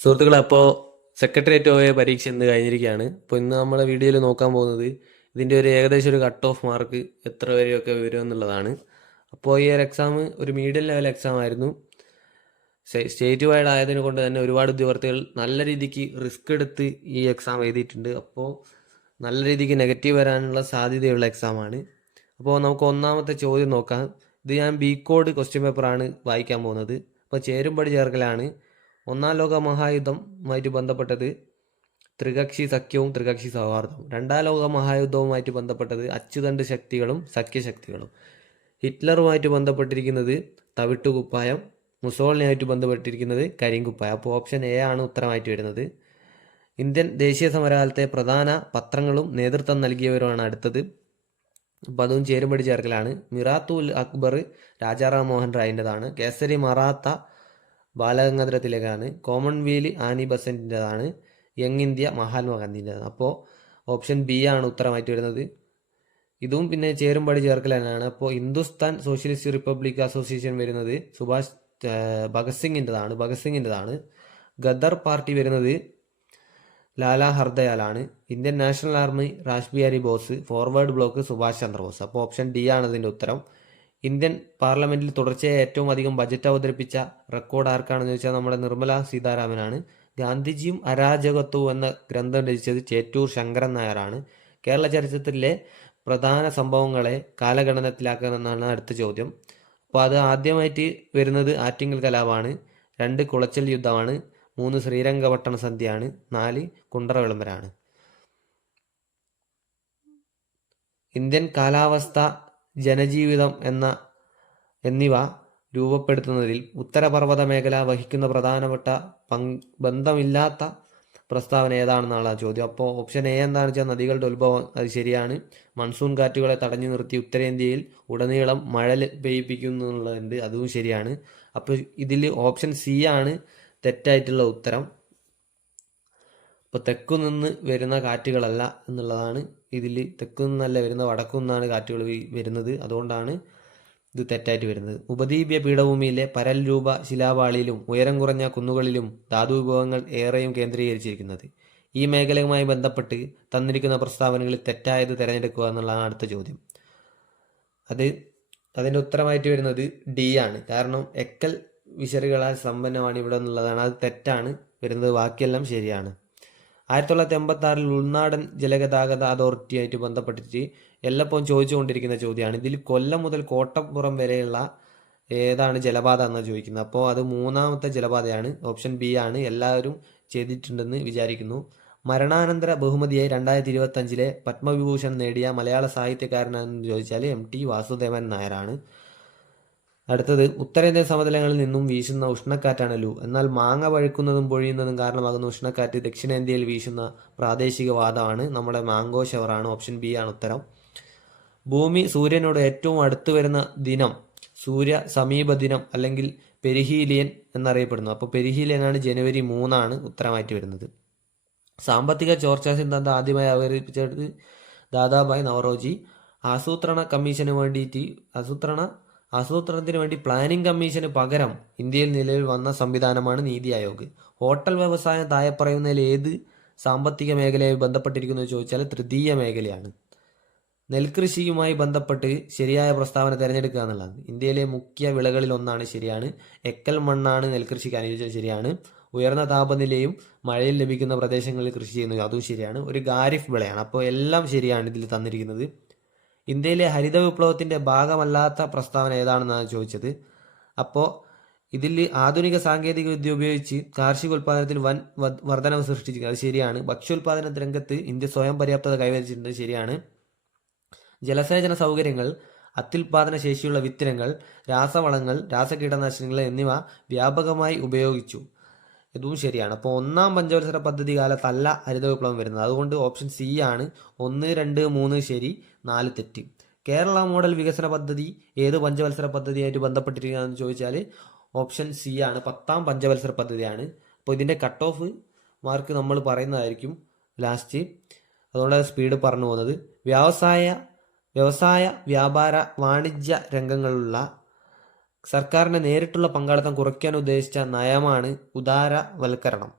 സുഹൃത്തുക്കളെ അപ്പോൾ സെക്രട്ടേറിയറ്റ് പോയ പരീക്ഷ ഇന്ന് കഴിഞ്ഞിരിക്കുകയാണ്. അപ്പോൾ ഇന്ന് നമ്മളെ വീഡിയോയിൽ നോക്കാൻ പോകുന്നത് ഇതിന്റെ ഒരു ഏകദേശം ഒരു കട്ട് ഓഫ് മാർക്ക് എത്ര വരെയൊക്കെ വരും എന്നുള്ളതാണ്. അപ്പോൾ ഈ ഒരു എക്സാം ഒരു മീഡിയം ലെവൽ എക്സാം ആയിരുന്നു. സ്റ്റേറ്റ് വൈഡ് ആയതിനെ കൊണ്ട് തന്നെ ഒരുപാട് ഉദ്യോഗാർത്ഥികൾ നല്ല രീതിക്ക് റിസ്ക് എടുത്ത് ഈ എക്സാം എഴുതിയിട്ടുണ്ട്. അപ്പോൾ നല്ല രീതിക്ക് നെഗറ്റീവ് വരാനുള്ള സാധ്യതയുള്ള എക്സാമാണ് അപ്പോൾ നമുക്ക് ഒന്നാമത്തെ ചോദ്യം നോക്കാം. ഇത് ഞാൻ ബി കോഡ് ക്വസ്റ്റ്യൻ പേപ്പറാണ് വായിക്കാൻ പോകുന്നത്. അപ്പോൾ ചേരുംപടി ചേർക്കലാണ്. ഒന്നാം ലോക മഹായുദ്ധവുമായിട്ട് ബന്ധപ്പെട്ടത് ത്രികക്ഷി സഖ്യവും ത്രികക്ഷി സൗഹാർദ്ദവും. രണ്ടാം ലോക മഹായുദ്ധവുമായിട്ട് ബന്ധപ്പെട്ടത് അച്ചുതണ്ട് ശക്തികളും സഖ്യശക്തികളും. ഹിറ്റ്ലറുമായിട്ട് ബന്ധപ്പെട്ടിരിക്കുന്നത് തവിട്ടുകുപ്പായം മുസോളിനായിട്ട് ബന്ധപ്പെട്ടിരിക്കുന്നത് കരിങ്കുപ്പായം. അപ്പോൾ ഓപ്ഷൻ എ ആണ് ഉത്തരമായിട്ട് വരുന്നത്. ഇന്ത്യൻ ദേശീയ സമരകാലത്തെ പ്രധാന പത്രങ്ങളും നേതൃത്വം നൽകിയവരുമാണ് അടുത്തത്. അപ്പോൾ അതും ചേരുമ്പടി ചേർക്കലാണ്. മിറാത്തുൽ അക്ബർ രാജാറാം മോഹൻ റായിന്റെതാണ്. കേസരി മറാത്ത ബാലഗംഗാധര തിലകാണ് കോമൺവെൽ ആനി ബസന്റിന്റെതാണ് യങ് ഇന്ത്യ മഹാത്മാഗാന്ധിന്റെതാണ്. അപ്പോൾ ഓപ്ഷൻ ബി ആണ് ഉത്തരമായിട്ട് വരുന്നത്. ഇതും പിന്നെ ചേരുംപടി ചേർക്കലാണ് അപ്പോൾ ഹിന്ദുസ്ഥാൻ സോഷ്യലിസ്റ്റ് റിപ്പബ്ലിക് അസോസിയേഷൻ വരുന്നത് സുഭാഷ് ഭഗത് സിംഗിന്റെതാണ്. ഭഗത് സിംഗിന്റെതാണ്. ഗദർ പാർട്ടി വരുന്നത് Lala ഹർദയാലാണ്. Indian national army Raj Bihari Bose forward bloc Subhash Chandrabose. അപ്പോൾ ഓപ്ഷൻ ഡി ആണ് ഇതിന്റെ ഉത്തരം. ഇന്ത്യൻ പാർലമെന്റിൽ തുടർച്ചയായി ഏറ്റവും അധികം ബജറ്റ് അവതരിപ്പിച്ച റെക്കോർഡ് ആർക്കാണെന്ന് ചോദിച്ചാൽ നമ്മുടെ നിർമ്മല സീതാരാമനാണ്. ഗാന്ധിജിയും അരാജകത്വവും എന്ന ഗ്രന്ഥം രചിച്ചത് ചേറ്റൂർ ശങ്കരൻ നായരാണ്. കേരള ചരിത്രത്തിലെ പ്രധാന സംഭവങ്ങളെ കാലഗണനത്തിലാക്കണമെന്നാണ് അടുത്ത ചോദ്യം. അപ്പോൾ അത് ആദ്യമായിട്ട് വരുന്നത് ആറ്റിങ്ങൽ കലാപമാണ് രണ്ട് കുളച്ചൽ യുദ്ധമാണ്. മൂന്ന് ശ്രീരംഗപട്ടണ സന്ധ്യയാണ്. നാല് കുണ്ടറ വിളംബരമാണ് ഇന്ത്യൻ കാലാവസ്ഥ ജനജീവിതം എന്ന എന്നിവ രൂപപ്പെടുത്തുന്നതിൽ ഉത്തരപർവത മേഖല വഹിക്കുന്ന പ്രധാനപ്പെട്ട ബന്ധമില്ലാത്ത പ്രസ്താവന ഏതാണെന്നാണ് ചോദ്യം. അപ്പോൾ ഓപ്ഷൻ എ എന്താണെന്ന് വെച്ചാൽ നദികളുടെ ഉത്ഭവം. അത് ശരിയാണ്. മൺസൂൺ കാറ്റുകളെ തടഞ്ഞു നിർത്തി ഉത്തരേന്ത്യയിൽ ഉടനീളം മഴ പെയ്യിപ്പിക്കുന്നു എന്നുള്ളതുണ്ട് അതും ശരിയാണ്. അപ്പോൾ ഇതിൽ ഓപ്ഷൻ സി ആണ് തെറ്റായിട്ടുള്ള ഉത്തരം. ഇപ്പോൾ തെക്കു നിന്ന് വരുന്ന കാറ്റുകളല്ല എന്നുള്ളതാണ് ഇതിൽ തെക്കു നിന്നല്ല വരുന്നത് വടക്കു നിന്നാണ് കാറ്റുകൾ വരുന്നത്. അതുകൊണ്ടാണ് ഇത് തെറ്റായിട്ട് വരുന്നത്. ഉപദ്വീപ്യ പീഠഭൂമിയിലെ പരൽ രൂപ ശിലാപാളിയിലും ഉയരം കുറഞ്ഞ കുന്നുകളിലും ധാതു വിഭവങ്ങൾ ഏറെയും കേന്ദ്രീകരിച്ചിരിക്കുന്നത്. ഈ മേഖലയുമായി ബന്ധപ്പെട്ട് തന്നിരിക്കുന്ന പ്രസ്താവനകളിൽ തെറ്റായത് തിരഞ്ഞെടുക്കുക എന്നുള്ളതാണ് അടുത്ത ചോദ്യം. അത് അതിന്റെ ഉത്തരമായിട്ട് വരുന്നത് ഡി ആണ്. കാരണം എക്കൽ വിശറികളാൽ സമ്പന്നമാണ് ഇവിടെ എന്നുള്ളതാണ്. അത് തെറ്റാണ്. വരുന്നത് ബാക്കിയെല്ലാം ശരിയാണ്. ആയിരത്തി തൊള്ളായിരത്തി എൺപത്തി ആറിൽ ഉൾനാടൻ ജലഗതാഗത അതോറിറ്റിയായിട്ട് ബന്ധപ്പെട്ടിട്ട് എല്ലപ്പോഴും ചോദിച്ചുകൊണ്ടിരിക്കുന്ന ചോദ്യമാണ്. ഇതിൽ കൊല്ലം മുതൽ കോട്ടപ്പുറം വരെയുള്ള ഏതാണ് ജലപാത എന്നാണ് ചോദിക്കുന്നത്. അപ്പോൾ അത് മൂന്നാമത്തെ ജലപാതയാണ് ഓപ്ഷൻ ബി ആണ്. എല്ലാവരും ചെയ്തിട്ടുണ്ടെന്ന് വിചാരിക്കുന്നു. മരണാനന്തര ബഹുമതിയായി രണ്ടായിരത്തി ഇരുപത്തഞ്ചിലെ പത്മവിഭൂഷൺ നേടിയ മലയാള സാഹിത്യകാരനെന്ന് ചോദിച്ചാൽ എം ടി വാസുദേവൻ നായരാണ്. അടുത്തത് ഉത്തരേന്ത്യൻ സമതലങ്ങളിൽ നിന്നും വീശുന്ന ഉഷ്ണക്കാറ്റാണ് ലു. എന്നാൽ മാങ്ങ പഴുക്കുന്നതും പൊഴിയുന്നതും കാരണമാകുന്ന ഉഷ്ണക്കാറ്റ് ദക്ഷിണേന്ത്യയിൽ വീശുന്ന പ്രാദേശിക വാദമാണ് നമ്മുടെ മാംഗോ ഷവറാണ് ഓപ്ഷൻ ബി ആണ് ഉത്തരം. ഭൂമി സൂര്യനോട് ഏറ്റവും അടുത്ത് വരുന്ന ദിനം സൂര്യ സമീപ ദിനം അല്ലെങ്കിൽ പെരിഹീലിയൻ എന്നറിയപ്പെടുന്നു. അപ്പോൾ പെരിഹീലിയനാണ് ജനുവരി മൂന്നാണ് ഉത്തരമായിട്ട് വരുന്നത്. സാമ്പത്തിക ചോർച്ചാ സിദ്ധാന്തം ആദ്യമായി അവതരിപ്പിച്ചത് ദാദാഭായ് നവറോജി. ആസൂത്രണ കമ്മീഷന് വേണ്ടിയിട്ട് ആസൂത്രണ ആസൂത്രണത്തിന് വേണ്ടി പ്ലാനിംഗ് കമ്മീഷന് പകരം ഇന്ത്യയിൽ നിലവിൽ വന്ന സംവിധാനമാണ് നീതി ആയോഗ്. ഹോട്ടൽ വ്യവസായം താഴെ പറയുന്നതിൽ ഏത് സാമ്പത്തിക മേഖലയായി ബന്ധപ്പെട്ടിരിക്കുന്നു എന്ന് ചോദിച്ചാൽ തൃതീയ മേഖലയാണ്. നെൽകൃഷിയുമായി ബന്ധപ്പെട്ട് ശരിയായ പ്രസ്താവന തിരഞ്ഞെടുക്കുക എന്നുള്ളതാണ്. ഇന്ത്യയിലെ മുഖ്യ വിളകളിൽ ഒന്നാണ് ശരിയാണ്. എക്കൽ മണ്ണാണ് നെൽകൃഷിക്ക് അനുയോജ്യം ശരിയാണ്. ഉയർന്ന താപനിലയും മഴയിൽ ലഭിക്കുന്ന പ്രദേശങ്ങളിൽ കൃഷി ചെയ്യുന്നത് അതും ശരിയാണ്. ഒരു ഖാരിഫ് വിളയാണ്. അപ്പോൾ എല്ലാം ശരിയാണ് ഇതിൽ തന്നിരിക്കുന്നത്. ഇന്ത്യയിലെ ഹരിത വിപ്ലവത്തിന്റെ ഭാഗമല്ലാത്ത പ്രസ്താവന ഏതാണെന്നാണ് ചോദിച്ചത്. അപ്പോൾ ഇതിൽ ആധുനിക സാങ്കേതിക വിദ്യ ഉപയോഗിച്ച് കാർഷിക ഉൽപ്പാദനത്തിൽ വൻ വർധനവ് സൃഷ്ടിച്ചിരിക്കുന്നത് അത് ശരിയാണ്. ഭക്ഷ്യോൽപാദന രംഗത്ത് ഇന്ത്യ സ്വയം പര്യാപ്തത കൈവരിച്ചിട്ടുണ്ട്. ശരിയാണ്. ജലസേചന സൗകര്യങ്ങൾ അത്യുൽപാദന ശേഷിയുള്ള വിത്തിനങ്ങൾ രാസവളങ്ങൾ രാസകീടനാശിനികൾ എന്നിവ വ്യാപകമായി ഉപയോഗിച്ചു. ഇതും ശരിയാണ്. അപ്പോൾ ഒന്നാം പഞ്ചവത്സര പദ്ധതി കാലത്തല്ല ഹരിത വിപ്ലവം വരുന്നത്. അതുകൊണ്ട് ഓപ്ഷൻ സി ആണ്. ഒന്ന് രണ്ട് മൂന്ന് ശരി നാല് തെറ്റ്. കേരള മോഡൽ വികസന പദ്ധതി ഏത് പഞ്ചവത്സര പദ്ധതിയായിട്ട് ബന്ധപ്പെട്ടിരിക്കുകയാണെന്ന് ചോദിച്ചാൽ ഓപ്ഷൻ സി ആണ്. പത്താം പഞ്ചവത്സര പദ്ധതിയാണ്. അപ്പോൾ ഇതിന്റെ കട്ട് ഓഫ് മാർക്ക് നമ്മൾ പറയുന്നതായിരിക്കും ലാസ്റ്റ് അതുകൊണ്ട് സ്പീഡ് പറഞ്ഞു പോകുന്നത്. വ്യവസായ വ്യവസായ വ്യാപാര വാണിജ്യ രംഗങ്ങളിലുള്ള സർക്കാരിന്റെ നേരിട്ടുള്ള പങ്കാളിത്തം കുറയ്ക്കാൻ ഉദ്ദേശിച്ച നയമാണ് ഉദാരവൽക്കരണം.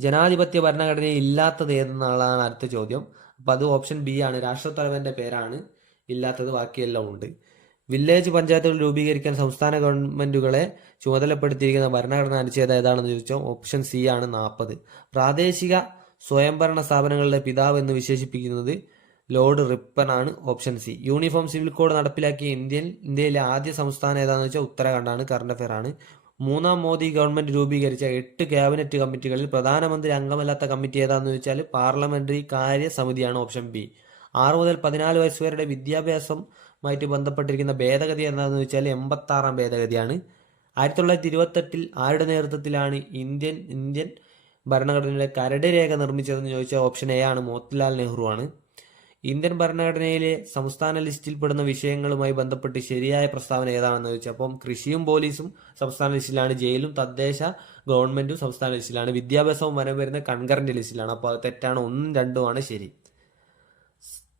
ജനാധിപത്യ ഭരണഘടനയിൽ ഇല്ലാത്തത് ഏതെന്നുള്ളതാണ് അടുത്ത ചോദ്യം. അപ്പോൾ അത് ഓപ്ഷൻ ബി ആണ്. രാഷ്ട്രത്തലവന്റെ പേരാണ്. ഇല്ലാത്തത് ബാക്കിയെല്ലാം ഉണ്ട്. വില്ലേജ് പഞ്ചായത്തുകൾ രൂപീകരിക്കാൻ സംസ്ഥാന ഗവൺമെന്റുകളെ ചുമതലപ്പെടുത്തിയിരിക്കുന്ന ഭരണഘടന അനുച്ഛേദം ഏതാണെന്ന് ചോദിച്ചാൽ ഓപ്ഷൻ സി ആണ് നാൽപ്പത് പ്രാദേശിക സ്വയംഭരണ സ്ഥാപനങ്ങളുടെ പിതാവ് എന്ന് വിശേഷിപ്പിക്കുന്നത് റിപ്പൻ ആണ് option C. Uniform civil code നടപ്പിലാക്കിയ ഇന്ത്യൻ ഇന്ത്യയിലെ ആദ്യ സംസ്ഥാനം ഏതാണെന്ന് വെച്ചാൽ ഉത്തരാഖണ്ഡാണ് കറണ്ട് അഫയർ ആണ് മൂന്നാം മോദി ഗവൺമെന്റ് രൂപീകരിച്ച എട്ട് ക്യാബിനറ്റ് കമ്മിറ്റികളിൽ പ്രധാനമന്ത്രി അംഗമല്ലാത്ത കമ്മിറ്റി ഏതാണെന്ന് വെച്ചാൽ പാർലമെന്ററി കാര്യ സമിതിയാണ് ഓപ്ഷൻ ബി. ആറ് മുതൽ പതിനാല് വയസ്സ് വരെ വിദ്യാഭ്യാസമായിട്ട് ബന്ധപ്പെട്ടിരിക്കുന്ന ഭേദഗതി എന്താണെന്ന് വെച്ചാൽ എൺപത്തി ആറാം ഭേദഗതിയാണ്. ആയിരത്തി തൊള്ളായിരത്തി ഇരുപത്തെട്ടിൽ ആരുടെ നേതൃത്വത്തിലാണ് ഇന്ത്യൻ ഇന്ത്യൻ ഭരണഘടനയുടെ കരട് രേഖ നിർമ്മിച്ചതെന്ന് ചോദിച്ചാൽ ഓപ്ഷൻ എ ആണ് മോത്തിലാൽ നെഹ്റു ആണ് ഇന്ത്യൻ ഭരണഘടനയിലെ സംസ്ഥാന ലിസ്റ്റിൽപ്പെടുന്ന വിഷയങ്ങളുമായി ബന്ധപ്പെട്ട് ശരിയായ പ്രസ്താവന ഏതാണെന്ന് ചോദിച്ചാൽ അപ്പം കൃഷിയും പോലീസും സംസ്ഥാന ലിസ്റ്റിലാണ് ജയിലും തദ്ദേശ ഗവൺമെന്റും സംസ്ഥാന ലിസ്റ്റിലാണ് വിദ്യാഭ്യാസവും വനം വരുന്ന കൺകറന്റ് ലിസ്റ്റിലാണ്. അപ്പോൾ അത് തെറ്റാണ്? ഒന്നും രണ്ടുമാണ് ശരി.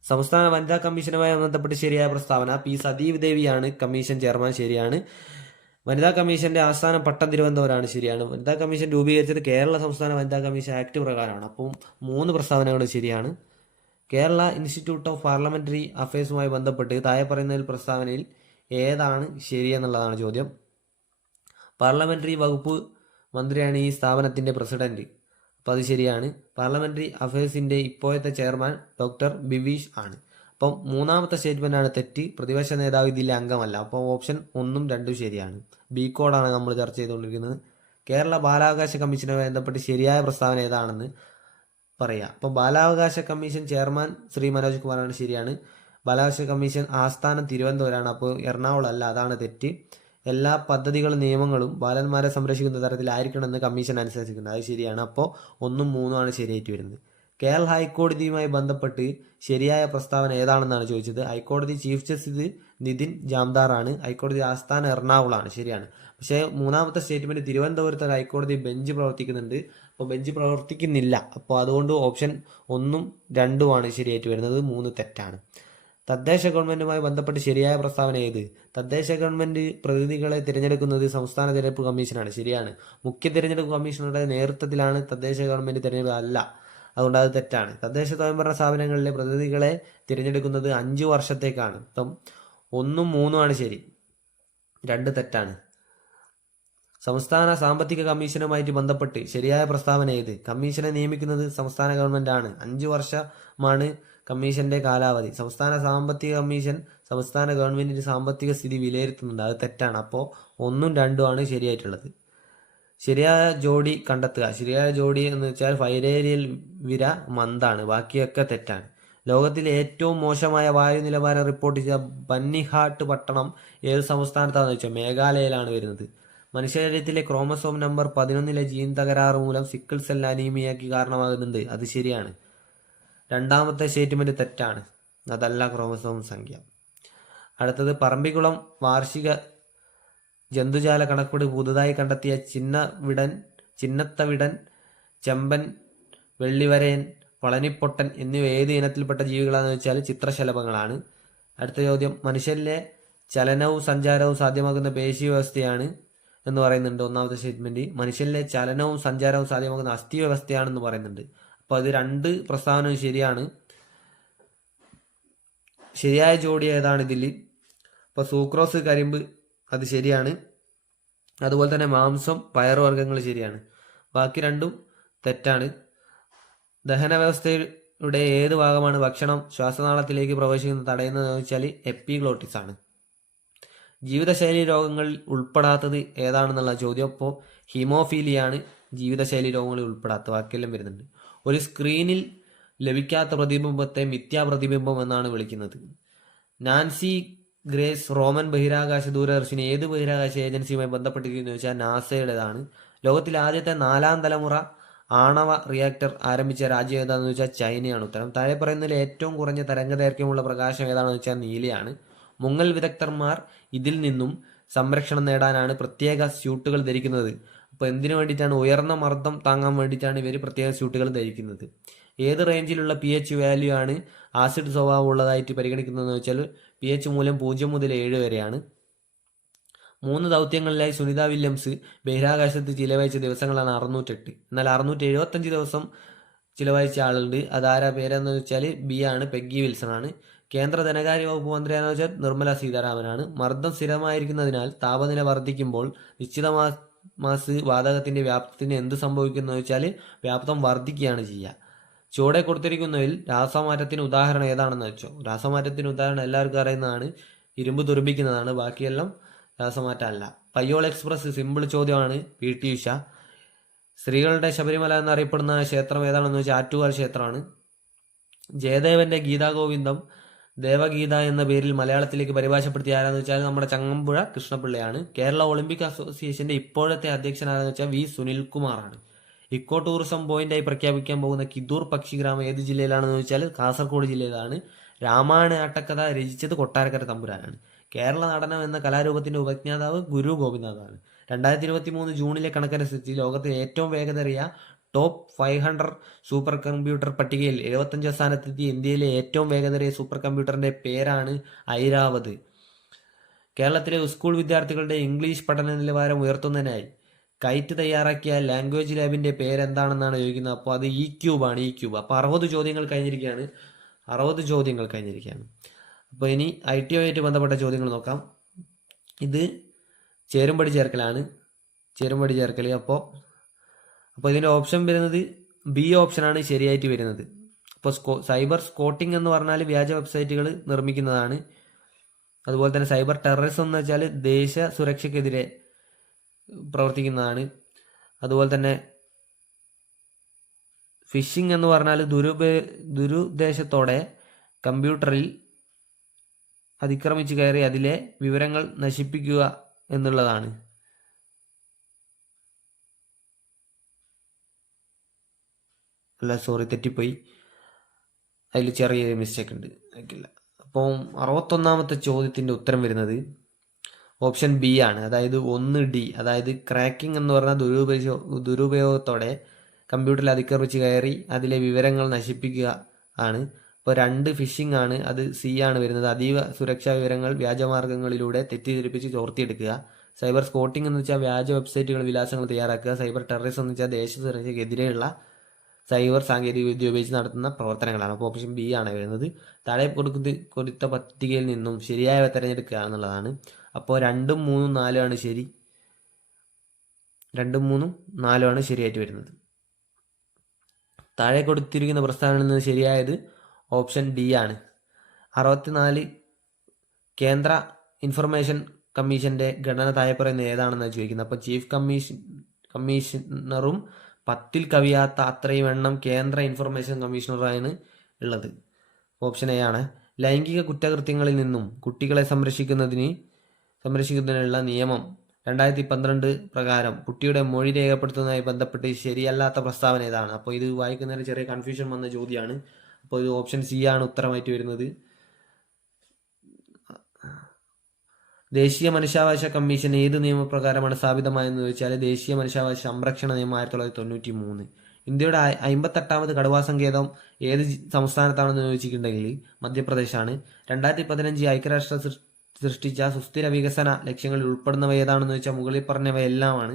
സംസ്ഥാന വനിതാ കമ്മീഷനുമായി ബന്ധപ്പെട്ട് ശരിയായ പ്രസ്താവന. പി സതീവ് ദേവിയാണ് കമ്മീഷൻ ചെയർമാൻ ശരിയാണ്. വനിതാ കമ്മീഷന്റെ ആസ്ഥാനം പട്ടം തിരുവനന്തപുരമാണ് ശരിയാണ്. വനിതാ കമ്മീഷൻ രൂപീകരിച്ചത് കേരള സംസ്ഥാന വനിതാ കമ്മീഷൻ ആക്ട് പ്രകാരമാണ്. അപ്പം മൂന്ന് പ്രസ്താവനകൾ ശരിയാണ്. കേരള ഇൻസ്റ്റിറ്റ്യൂട്ട് ഓഫ് പാർലമെന്ററി അഫയേഴ്സുമായി ബന്ധപ്പെട്ട് താഴെ പറയുന്ന പ്രസ്താവനയിൽ ഏതാണ് ശരിയെന്നുള്ളതാണ് ചോദ്യം. പാർലമെന്ററി വകുപ്പ് മന്ത്രിയാണ് ഈ സ്ഥാപനത്തിന്റെ പ്രസിഡന്റ്. അപ്പോൾ അത് ശരിയാണ്. പാർലമെന്ററി അഫയേഴ്സിന്റെ ഇപ്പോഴത്തെ ചെയർമാൻ ഡോക്ടർ ബിവീഷ് ആണ്. അപ്പം മൂന്നാമത്തെ സ്റ്റേറ്റ്മെന്റ് ആണ് തെറ്റ്. പ്രതിപക്ഷ നേതാവ് ഇതിലെ അംഗമല്ല. അപ്പോൾ ഓപ്ഷൻ ഒന്നും രണ്ടും ശരിയാണ്. ബി കോഡാണ് നമ്മൾ ചർച്ച ചെയ്തുകൊണ്ടിരിക്കുന്നത്. കേരള ബാലാവകാശ കമ്മീഷനുമായി ബന്ധപ്പെട്ട് ശരിയായ പ്രസ്താവന ഏതാണെന്ന് പറയാം. അപ്പോൾ ബാലാവകാശ കമ്മീഷൻ ചെയർമാൻ ശ്രീ മനോജ് കുമാറാണ് ശരിയാണ്. ബാലാവകാശ കമ്മീഷൻ ആസ്ഥാനം തിരുവനന്തപുരമാണ്. അപ്പോൾ എറണാകുളം അല്ല അതാണ് തെറ്റ്. എല്ലാ പദ്ധതികളും നിയമങ്ങളും ബാലന്മാരെ സംരക്ഷിക്കുന്ന തരത്തിലായിരിക്കണമെന്ന് കമ്മീഷൻ അനുസരിച്ചിരിക്കുന്നത്. അത് ശരിയാണ്. അപ്പോൾ ഒന്നും മൂന്നും ആണ് ശരിയായിട്ട് വരുന്നത്. കേരള ഹൈക്കോടതിയുമായി ബന്ധപ്പെട്ട് ശരിയായ പ്രസ്താവന ഏതാണെന്നാണ് ചോദിച്ചത്? ഹൈക്കോടതി ചീഫ് ജസ്റ്റിസ് നിതിൻ ആണ് ഹൈക്കോടതി ആസ്ഥാനം എറണാകുളമാണ് ശരിയാണ്. പക്ഷേ മൂന്നാമത്തെ സ്റ്റേറ്റ്മെന്റ് തിരുവനന്തപുരത്ത് ഹൈക്കോടതി ബെഞ്ച് പ്രവർത്തിക്കുന്നുണ്ട്. അപ്പോൾ ബെഞ്ച് പ്രവർത്തിക്കുന്നില്ല. അപ്പോൾ അതുകൊണ്ട് ഓപ്ഷൻ ഒന്നും രണ്ടുമാണ് ശരിയായിട്ട് വരുന്നത്. മൂന്ന് തെറ്റാണ്. തദ്ദേശ ഗവൺമെന്റുമായി ബന്ധപ്പെട്ട് ശരിയായ പ്രസ്താവന ഏത്? തദ്ദേശ ഗവൺമെന്റ് പ്രതിനിധികളെ തിരഞ്ഞെടുക്കുന്നത് സംസ്ഥാന തിരഞ്ഞെടുപ്പ് കമ്മീഷനാണ്. ശരിയാണ്. മുഖ്യ തിരഞ്ഞെടുപ്പ് കമ്മീഷണറുടെ നേതൃത്വത്തിലാണ് തദ്ദേശ ഗവൺമെന്റ് തിരഞ്ഞെടുപ്പ്. അല്ല. അതുകൊണ്ട് അത് തെറ്റാണ്. തദ്ദേശ സ്വയംഭരണ സ്ഥാപനങ്ങളിലെ പ്രതിനിധികളെ തിരഞ്ഞെടുക്കുന്നത് അഞ്ചു വർഷത്തേക്കാണ്. ഇപ്പം ഒന്നും മൂന്നുമാണ് ശരി. രണ്ട് തെറ്റാണ്. സംസ്ഥാന സാമ്പത്തിക കമ്മീഷനുമായിട്ട് ബന്ധപ്പെട്ട് ശരിയായ പ്രസ്താവന ഏത്? കമ്മീഷനെ നിയമിക്കുന്നത് സംസ്ഥാന ഗവൺമെന്റ് ആണ്. അഞ്ചു വർഷമാണ് കമ്മീഷന്റെ കാലാവധി. സംസ്ഥാന സാമ്പത്തിക കമ്മീഷൻ സംസ്ഥാന ഗവൺമെന്റിന്റെ സാമ്പത്തിക സ്ഥിതി വിലയിരുത്തുന്നുണ്ട്. അത് തെറ്റാണ്. അപ്പോൾ ഒന്നും രണ്ടുമാണ് ശരിയായിട്ടുള്ളത്. ശരിയായ ജോഡി കണ്ടെത്തുക. ശരിയായ ജോഡി എന്ന് വെച്ചാൽ ഫൈലേരിയൽ വിര മന്താണ്. ബാക്കിയൊക്കെ തെറ്റാണ്. ലോകത്തിലെ ഏറ്റവും മോശമായ വായു നിലവാരം റിപ്പോർട്ട് ചെയ്ത ബന്നിഹാട്ട് പട്ടണം ഏത് സംസ്ഥാനത്താണെന്ന് വെച്ചാൽ മേഘാലയയിലാണ് വരുന്നത്. മനുഷ്യശരീരത്തിലെ ക്രോമസോം നമ്പർ പതിനൊന്നിലെ ജീൻ തകരാറ് മൂലം സിക്കിൾ സെൽ അനീമിയക്ക് കാരണമാകുന്നുണ്ട്. അത് ശരിയാണ്. രണ്ടാമത്തെ സ്റ്റേറ്റ്മെന്റ് തെറ്റാണ്. അതല്ല ക്രോമസോം സംഖ്യ. അടുത്തത് പറമ്പിക്കുളം വാർഷിക ജന്തുജാല കണക്കെടുപ്പ് പുതുതായി കണ്ടെത്തിയ ചിന്ന വിടൻ ചിന്നത്തവിടൻ ചെമ്പൻ വെള്ളിവരയൻ വളനിപ്പൊട്ടൻ എന്നിവ ഏത് ഇനത്തിൽപ്പെട്ട ജീവികളാണെന്ന് വെച്ചാൽ ചിത്രശലഭങ്ങളാണ്. അടുത്ത ചോദ്യം മനുഷ്യരിലെ ചലനവും സഞ്ചാരവും സാധ്യമാക്കുന്ന പേശി വ്യവസ്ഥയാണ് എന്ന് പറയുന്നുണ്ട് ഒന്നാമത്തെ സ്റ്റേറ്റ്മെന്റ് മനുഷ്യരിലെ ചലനവും സഞ്ചാരവും സാധ്യമാക്കുന്ന അസ്ഥി വ്യവസ്ഥയാണെന്ന് പറയുന്നുണ്ട്. അപ്പോൾ അത് രണ്ട് പ്രസ്താവനയും ശരിയാണ്. ശരിയായ ജോഡി ഏതാണ് ഇതിൽ? അപ്പോൾ സൂക്രോസ് കരിമ്പ് അത് ശരിയാണ്. അതുപോലെ തന്നെ മാംസം പയറുവർഗങ്ങൾ ശരിയാണ്. ബാക്കി രണ്ടും തെറ്റാണ്. ദഹന വ്യവസ്ഥയുടെ ഏത് ഭാഗമാണ് ഭക്ഷണം ശ്വാസനാളത്തിലേക്ക് പ്രവേശിക്കുന്നത് തടയുന്നതെന്ന് വെച്ചാൽ എപ്പിഗ്ലോട്ടിസ് ആണ്. ജീവിതശൈലി രോഗങ്ങളിൽ ഉൾപ്പെടാത്തത് ഏതാണെന്നുള്ള ചോദ്യം. അപ്പോൾ ഹിമോഫീലിയാണ് ജീവിതശൈലി രോഗങ്ങളിൽ ഉൾപ്പെടാത്ത വാക്കെല്ലാം വരുന്നുണ്ട്. ഒരു സ്ക്രീനിൽ ലഭിക്കാത്ത പ്രതിബിംബത്തെ മിഥ്യാപ്രതിബിംബം എന്നാണ് വിളിക്കുന്നത്. നാൻസി ഗ്രേസ് റോമൻ ബഹിരാകാശ ദൂരദർശിനി ഏത് ബഹിരാകാശ ഏജൻസിയുമായി ബന്ധപ്പെട്ടിരിക്കുന്നു എന്ന് വെച്ചാൽ നാസയുടേതാണ്. ലോകത്തിലെ ആദ്യത്തെ നാലാം തലമുറ ആണവ റിയാക്ടർ ആരംഭിച്ച രാജ്യം ഏതാണെന്ന് വെച്ചാൽ ചൈനയാണ് ഉത്തരം. താഴെ പറയുന്നതിൽ ഏറ്റവും കുറഞ്ഞ തരംഗ ദൈർഘ്യമുള്ള പ്രകാശം ഏതാണെന്ന് വെച്ചാൽ നീലയാണ്. മുങ്ങൽ വിദഗ്ധന്മാർ ഇതിൽ നിന്നും സംരക്ഷണം നേടാനാണ് പ്രത്യേക സ്യൂട്ടുകൾ ധരിക്കുന്നത്. അപ്പോൾ എന്തിനു വേണ്ടിയിട്ടാണ്? ഉയർന്ന മർദ്ദം താങ്ങാൻ വേണ്ടിയിട്ടാണ് ഇവർ പ്രത്യേക സ്യൂട്ടുകൾ ധരിക്കുന്നത്. ഏത് റേഞ്ചിലുള്ള പി എച്ച് വാല്യൂ ആണ് ആസിഡ് സ്വഭാവം ഉള്ളതായിട്ട് പരിഗണിക്കുന്നതെന്ന് വെച്ചാൽ പി എച്ച് മൂല്യം പൂജ്യം മുതൽ ഏഴ് വരെയാണ്. മൂന്ന് ദൗത്യങ്ങളിലായി സുനിത വില്യംസ് ബഹിരാകാശത്ത് ചിലവഴിച്ച ദിവസങ്ങളാണ് അറുന്നൂറ്റെട്ട്. എന്നാൽ അറുന്നൂറ്റി എഴുപത്തഞ്ച് ദിവസം ചിലവഴിച്ച ആളുണ്ട്. അതാരാ പേരെന്ന് വെച്ചാൽ ബി ആണ് പെഗ്ഗി വിൽസൺ ആണ് കേന്ദ്ര ധനകാര്യ വകുപ്പ് മന്ത്രിയാണെന്ന് വെച്ചാൽ നിർമ്മല സീതാരാമനാണ്. മർദ്ദം സ്ഥിരമായിരിക്കുന്നതിനാൽ താപനില വർദ്ധിക്കുമ്പോൾ നിശ്ചിത മാസ് വാതകത്തിന്റെ വ്യാപ്തത്തിന് എന്ത് സംഭവിക്കുന്നു വെച്ചാൽ വ്യാപ്തം വർദ്ധിക്കുകയാണ് ചെയ്യുക ചുവടെ കൊടുത്തിരിക്കുന്നതിൽ രാസമാറ്റത്തിന് ഉദാഹരണം ഏതാണെന്ന് വെച്ചോ? രാസമാറ്റത്തിന് ഉദാഹരണം എല്ലാവർക്കും അറിയുന്നതാണ്. ഇരുമ്പ് തുറപ്പിക്കുന്നതാണ് ബാക്കിയെല്ലാം രാസമാറ്റം അല്ല പയ്യോൾ എക്സ്പ്രസ് സിമ്പിൾ ചോദ്യമാണ് പി ടി ഉഷ. സ്ത്രീകളുടെ ശബരിമല എന്നറിയപ്പെടുന്ന ക്ഷേത്രം ഏതാണെന്ന് വെച്ചാൽ ആറ്റുകാൽ ക്ഷേത്രമാണ്. ജയദേവന്റെ ഗീതാഗോവിന്ദം ദേവഗീത എന്ന പേരിൽ മലയാളത്തിലേക്ക് പരിഭാഷപ്പെടുത്തിയ ആരാന്ന് വെച്ചാൽ നമ്മുടെ ചങ്ങമ്പുഴ കൃഷ്ണപിള്ളയാണ്. കേരള ഒളിമ്പിക് അസോസിയേഷന്റെ ഇപ്പോഴത്തെ അധ്യക്ഷൻ ആരാന്ന് വെച്ചാൽ വി സുനിൽകുമാറാണ്. ഇക്കോ ടൂറിസം പോയിന്റായി പ്രഖ്യാപിക്കാൻ പോകുന്ന കിദൂർ പക്ഷിഗ്രാമം ഏത് ജില്ലയിലാണെന്ന് വെച്ചാൽ കാസർഗോഡ് ജില്ലയിലാണ്. രാമായണ ആട്ടക്കഥ രചിച്ചത് കൊട്ടാരക്കര തമ്പുരാനാണ്. കേരള നടനം എന്ന കലാരൂപത്തിന്റെ ഉപജ്ഞാതാവ് ഗുരു ഗോപിനാഥാണ്. രണ്ടായിരത്തി ഇരുപത്തി മൂന്ന് ജൂണിലെ കണക്കനുസരിച്ച് ലോകത്തിലെ ഏറ്റവും വേഗതയേറിയ top five hundred super computer പട്ടികയിൽ എഴുപത്തഞ്ചാം സ്ഥാനത്തെത്തി ഇന്ത്യയിലെ ഏറ്റവും വേഗതയേറിയ സൂപ്പർ കമ്പ്യൂട്ടറിന്റെ പേരാണ് ഐരാവത്. കേരളത്തിലെ സ്കൂൾ വിദ്യാർത്ഥികളുടെ ഇംഗ്ലീഷ് പഠന നിലവാരം ഉയർത്തുന്നതിനായി കൈറ്റ് തയ്യാറാക്കിയ ലാംഗ്വേജ് ലാബിന്റെ പേരെന്താണെന്നാണ് ചോദിക്കുന്നത്. അപ്പോൾ അത് ഇ ക്യൂബാണ് ഇ ക്യൂബ്. അപ്പോൾ അറുപത് ചോദ്യങ്ങൾ കഴിഞ്ഞിരിക്കുകയാണ്. അറുപത് ചോദ്യങ്ങൾ കഴിഞ്ഞിരിക്കുകയാണ്. അപ്പോൾ ഇനി ഐ ടി ഒയായിട്ട് ബന്ധപ്പെട്ട ചോദ്യങ്ങൾ നോക്കാം. ഇത് ചേരുംപടി ചേർക്കലാണ്. ചേരുംപടി ചേർക്കൽ അപ്പോൾ അപ്പോൾ ഇതിന്റെ ഓപ്ഷൻ വരുന്നത് ബി ഓപ്ഷനാണ് ശരിയായിട്ട് വരുന്നത്. അപ്പോൾ സ്കോ സൈബർ സ്കോട്ടിംഗ് എന്ന് പറഞ്ഞാൽ വ്യാജ വെബ്സൈറ്റുകൾ നിർമ്മിക്കുന്നതാണ്. അതുപോലെ തന്നെ സൈബർ ടെററിസം എന്ന് വെച്ചാൽ ദേശ സുരക്ഷയ്ക്കെതിരെ പ്രവർത്തിക്കുന്നതാണ്. അതുപോലെ തന്നെ ഫിഷിംഗ് എന്ന് പറഞ്ഞാൽ ദുരുപ ദുരുദ്ദേശത്തോടെ കമ്പ്യൂട്ടറിൽ അതിക്രമിച്ച് കയറി അതിലെ വിവരങ്ങൾ നശിപ്പിക്കുക എന്നുള്ളതാണ്. അല്ല സോറി തെറ്റിപ്പോയി. അതിൽ ചെറിയൊരു മിസ്റ്റേക്ക് ഉണ്ട്. ആക്കില്ല അപ്പം അറുപത്തൊന്നാമത്തെ ചോദ്യത്തിന്റെ ഉത്തരം വരുന്നത് ഓപ്ഷൻ ബി ആണ്. അതായത് ഒന്ന് ഡി അതായത് ക്രാക്കിംഗ് എന്ന് പറഞ്ഞ ദുരുപയോഗ ദുരുപയോഗത്തോടെ കമ്പ്യൂട്ടറിൽ അതിക്രമിച്ച് കയറി അതിലെ വിവരങ്ങൾ നശിപ്പിക്കുക ആണ്. ഇപ്പോൾ രണ്ട് ഫിഷിംഗ് ആണ് അത് സി ആണ് വരുന്നത്. അതീവ സുരക്ഷാ വിവരങ്ങൾ വ്യാജമാർഗങ്ങളിലൂടെ തെറ്റിദ്ധരിപ്പിച്ച് ചോർത്തിയെടുക്കുക. സൈബർ സ്പോട്ടിംഗ് എന്ന് വെച്ചാൽ വ്യാജ വെബ്സൈറ്റുകൾ വിലാസങ്ങൾ തയ്യാറാക്കുക. സൈബർ ടെററിസം എന്ന് വെച്ചാൽ ദേശ സുരക്ഷയ്ക്കെതിരെയുള്ള സൈബർ സാങ്കേതിക വിദ്യ ഉപയോഗിച്ച് നടത്തുന്ന പ്രവർത്തനങ്ങളാണ്. അപ്പോൾ ഓപ്ഷൻ ബി ആണ് വരുന്നത്. താഴെ കൊടുക്കുന്ന കൊടുത്ത പട്ടികയിൽ നിന്നും ശരിയായവ തിരഞ്ഞെടുക്കുക എന്നുള്ളതാണ്. അപ്പോൾ രണ്ടും മൂന്നും നാലും ആണ് ശരി. രണ്ടും മൂന്നും നാലും ആണ് ശരിയായിട്ട് വരുന്നത്. താഴെ കൊടുത്തിരിക്കുന്ന പ്രസ്താവനയിൽ നിന്ന് ശരിയായത് ഓപ്ഷൻ ഡി ആണ്. അറുപത്തിനാല് കേന്ദ്ര ഇൻഫർമേഷൻ കമ്മീഷന്റെ ഘടന താഴെ പറയുന്നത് ചോദിക്കുന്നത്. അപ്പോൾ ചീഫ് കമ്മീഷൻ കമ്മീഷണറും പത്തിൽ കവിയാത്ത അത്രയും എണ്ണം കേന്ദ്ര ഇൻഫർമേഷൻ കമ്മീഷണറാണ് ഉള്ളത്. ഓപ്ഷൻ എ ആണ്. ലൈംഗിക കുറ്റകൃത്യങ്ങളിൽ നിന്നും കുട്ടികളെ സംരക്ഷിക്കുന്നതിന് സംരക്ഷിക്കുന്നതിനുള്ള നിയമം രണ്ടായിരത്തി പന്ത്രണ്ട് പ്രകാരം കുട്ടിയുടെ മൊഴി രേഖപ്പെടുത്തുന്നതുമായി ബന്ധപ്പെട്ട് ശരിയല്ലാത്ത പ്രസ്താവന ഏതാണ് അപ്പോൾ ഇത് വായിക്കുന്നതിന് ചെറിയ കൺഫ്യൂഷൻ വന്ന ചോദ്യമാണ്. അപ്പോൾ ഓപ്ഷൻ സി ആണ് ഉത്തരമായിട്ട് വരുന്നത്. ദേശീയ മനുഷ്യാവകാശ കമ്മീഷൻ ഏത് നിയമപ്രകാരമാണ് സ്ഥാപിതമായെന്ന് ചോദിച്ചാൽ ദേശീയ മനുഷ്യാവകാശ സംരക്ഷണ നിയമം ആയിരത്തി തൊള്ളായിരത്തി തൊണ്ണൂറ്റി മൂന്ന് ഇന്ത്യയുടെ അമ്പത്തെട്ടാമത് കടുവാ സങ്കേതം ഏത് സംസ്ഥാനത്താണെന്ന് ചോദിച്ചിട്ടുണ്ടെങ്കിൽ മധ്യപ്രദേശാണ്. രണ്ടായിരത്തി പതിനഞ്ച് ഐക്യരാഷ്ട്ര സൃഷ്ടിച്ച സുസ്ഥിര വികസന ലക്ഷ്യങ്ങളിൽ ഉൾപ്പെടുന്നവ ഏതാണെന്ന് വെച്ചാൽ മുകളിൽ പറഞ്ഞവയെല്ലാമാണ്.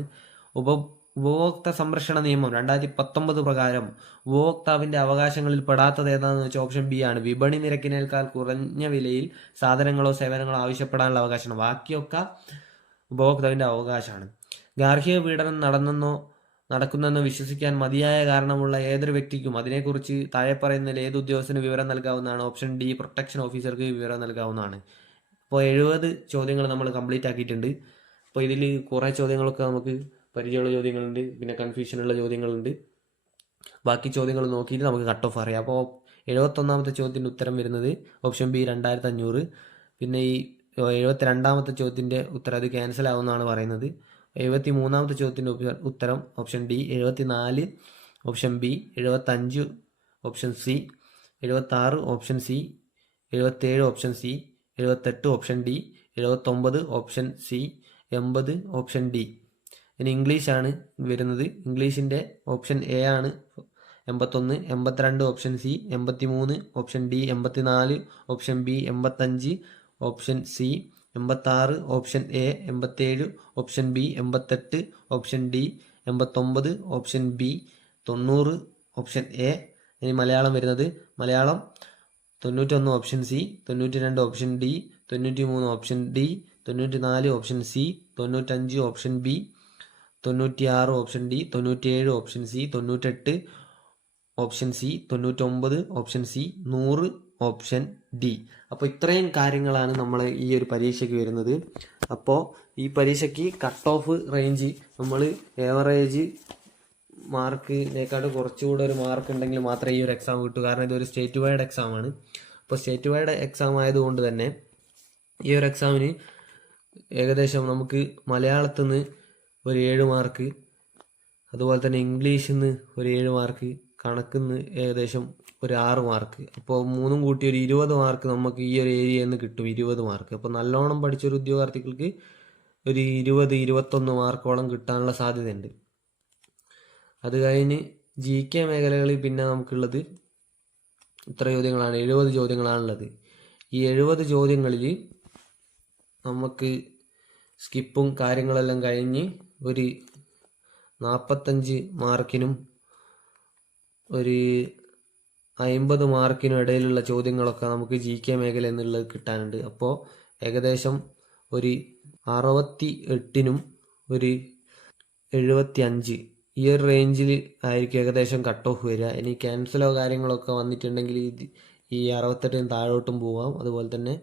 ഉപ ഉപഭോക്തൃ സംരക്ഷണ നിയമം രണ്ടായിരത്തി പത്തൊമ്പത് പ്രകാരം ഉപഭോക്താവിന്റെ അവകാശങ്ങളിൽ പെടാത്തത് ഏതാണെന്ന് വെച്ചാൽ ഓപ്ഷൻ ബി ആണ്. വിപണി നിരക്കിനേക്കാൾ കുറഞ്ഞ വിലയിൽ സാധനങ്ങളോ സേവനങ്ങളോ ആവശ്യപ്പെടാനുള്ള അവകാശമാണ്. ബാക്കിയൊക്കെ ഉപഭോക്താവിന്റെ അവകാശമാണ്. ഗാർഹിക പീഡനം നടന്നെന്നോ നടക്കുന്നെന്നോ വിശ്വസിക്കാൻ മതിയായ കാരണമുള്ള ഏതൊരു വ്യക്തിക്കും അതിനെക്കുറിച്ച് താഴെ പറയുന്നതിൽ ഏത് ഉദ്യോഗസ്ഥന് വിവരം നൽകാവുന്നതാണ്. ഓപ്ഷൻ ഡി പ്രൊട്ടക്ഷൻ ഓഫീസർക്ക് വിവരം നൽകാവുന്നതാണ്. ഇപ്പോൾ എഴുപത് ചോദ്യങ്ങൾ നമ്മൾ കംപ്ലീറ്റ് ആക്കിയിട്ടുണ്ട്. അപ്പോൾ ഇതിൽ കുറേ ചോദ്യങ്ങളൊക്കെ നമുക്ക് പരിചയമുള്ള ചോദ്യങ്ങളുണ്ട് പിന്നെ കൺഫ്യൂഷനുള്ള ചോദ്യങ്ങളുണ്ട്. ബാക്കി ചോദ്യങ്ങൾ നോക്കിയിട്ട് നമുക്ക് കട്ട് ഓഫ് അറിയാം അപ്പോൾ എഴുപത്തൊന്നാമത്തെ ചോദ്യത്തിന്റെ ഉത്തരം വരുന്നത് ഓപ്ഷൻ ബി രണ്ടായിരത്തി അഞ്ഞൂറ് പിന്നെ ഈ എഴുപത്തി രണ്ടാമത്തെ ചോദ്യത്തിന്റെ ഉത്തരം അത് ക്യാൻസൽ ആവുമെന്നാണ് പറയുന്നത്. എഴുപത്തി മൂന്നാമത്തെ ചോദ്യത്തിന്റെ ഉത്തരം ഓപ്ഷൻ ഡി എഴുപത്തി നാല് ഓപ്ഷൻ ബി എഴുപത്തഞ്ച് ഓപ്ഷൻ സി എഴുപത്താറ് ഓപ്ഷൻ സി എഴുപത്തേഴ് ഓപ്ഷൻ സി എഴുപത്തെട്ട് ഓപ്ഷൻ ഡി എഴുപത്തൊമ്പത് ഓപ്ഷൻ സി എൺപത് ഓപ്ഷൻ ഡി ഇനി ആണ് വരുന്നത്. ഇംഗ്ലീഷിന്റെ ഓപ്ഷൻ എ ആണ്. എൺപത്തൊന്ന് എൺപത്തിരണ്ട് ഓപ്ഷൻ സി എൺപത്തി മൂന്ന് ഓപ്ഷൻ ഡി എൺപത്തിനാല് ഓപ്ഷൻ ബി എൺപത്തഞ്ച് ഓപ്ഷൻ സി എൺപത്താറ് ഓപ്ഷൻ എ എൺപത്തേഴ് ഓപ്ഷൻ ബി എൺപത്തെട്ട് ഓപ്ഷൻ ഡി എൺപത്തൊമ്പത് ഓപ്ഷൻ ബി തൊണ്ണൂറ് ഓപ്ഷൻ എ. ഇനി മലയാളം വരുന്നത്. മലയാളം തൊണ്ണൂറ്റൊന്ന് ഓപ്ഷൻ സി തൊണ്ണൂറ്റി രണ്ട് ഓപ്ഷൻ ഡി തൊണ്ണൂറ്റി മൂന്ന് ഓപ്ഷൻ ഡി തൊണ്ണൂറ്റി നാല് ഓപ്ഷൻ സി തൊണ്ണൂറ്റഞ്ച് ഓപ്ഷൻ ബി തൊണ്ണൂറ്റിയാറ് ഓപ്ഷൻ ഡി തൊണ്ണൂറ്റിയേഴ് ഓപ്ഷൻ സി തൊണ്ണൂറ്റെട്ട് ഓപ്ഷൻ സി തൊണ്ണൂറ്റൊമ്പത് ഓപ്ഷൻ സി നൂറ് ഓപ്ഷൻ ഡി അപ്പോൾ ഇത്രയും കാര്യങ്ങളാണ് നമ്മൾ ഈ ഒരു പരീക്ഷയ്ക്ക് വരുന്നത്. അപ്പോൾ ഈ പരീക്ഷയ്ക്ക് കട്ട് ഓഫ് റേഞ്ച് നമ്മൾ ഏവറേജ് മാർക്കിനേക്കാൾ കുറച്ചുകൂടെ ഒരു മാർക്ക് ഉണ്ടെങ്കിൽ മാത്രമേ ഈ ഒരു എക്സാം കിട്ടൂ. കാരണം ഇതൊരു സ്റ്റേറ്റ് വൈഡ് എക്സാം ആണ്. അപ്പോൾ സ്റ്റേറ്റ് വൈഡ് എക്സാം ആയതുകൊണ്ട് തന്നെ ഈ ഒരു എക്സാമിന് ഏകദേശം നമുക്ക് മലയാളത്തിൽ നിന്ന് ഒരു ഏഴ് മാർക്ക് അതുപോലെ തന്നെ ഇംഗ്ലീഷിൽ നിന്ന് ഒരു ഏഴ് മാർക്ക് കണക്കിൽ നിന്ന് ഏകദേശം ഒരു ആറ് മാർക്ക് അപ്പോൾ മൂന്നും കൂട്ടി ഒരു ഇരുപത് മാർക്ക് നമുക്ക് ഈ ഒരു ഏരിയയിൽ നിന്ന് കിട്ടും ഇരുപത് മാർക്ക് അപ്പോൾ നല്ലോണം പഠിച്ചൊരു ഉദ്യോഗാർത്ഥികൾക്ക് ഒരു ഇരുപത് ഇരുപത്തൊന്ന് മാർക്കോളം കിട്ടാനുള്ള സാധ്യതയുണ്ട്. അത് കഴിഞ്ഞ് ജി കെ മേഖലകളിൽ പിന്നെ നമുക്കുള്ളത് ഇത്ര ചോദ്യങ്ങളാണ്. എഴുപത് ചോദ്യങ്ങളാണുള്ളത്. ഈ എഴുപത് ചോദ്യങ്ങളിൽ നമുക്ക് സ്കിപ്പും കാര്യങ്ങളെല്ലാം കഴിഞ്ഞ് ഒരു നാൽപ്പത്തഞ്ച് മാർക്കിനും ഒരു അമ്പത് മാർക്കിനും ഇടയിലുള്ള ചോദ്യങ്ങളൊക്കെ നമുക്ക് ജി കെ മേഖല എന്നുള്ളത് കിട്ടാനുണ്ട്. അപ്പോൾ ഏകദേശം ഒരു അറുപത്തി എട്ടിനും ഒരു എഴുപത്തി അഞ്ച് ഈ ഒരു റേഞ്ചിൽ ആയിരിക്കും ഏകദേശം കട്ട് ഓഫ് വരിക. ഇനി ക്യാൻസലോ കാര്യങ്ങളൊക്കെ വന്നിട്ടുണ്ടെങ്കിൽ ഈ അറുപത്തെട്ടിന് താഴോട്ടും പോവാം. അതുപോലെ തന്നെ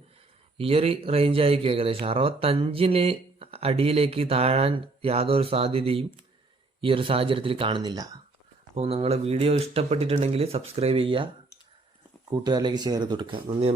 ഈ ഒരു റേഞ്ച് ആയിരിക്കും ഏകദേശം. അറുപത്തഞ്ചിന് അടിയിലേക്ക് താഴാൻ യാതൊരു സാധ്യതയും ഈ ഒരു സാഹചര്യത്തിൽ കാണുന്നില്ല. അപ്പോൾ നിങ്ങളുടെ വീഡിയോ ഇഷ്ടപ്പെട്ടിട്ടുണ്ടെങ്കിൽ സബ്സ്ക്രൈബ് ചെയ്യുക. കൂട്ടുകാരിലേക്ക് ഷെയർ ചെയ്ത് കൊടുക്കുക. നന്ദി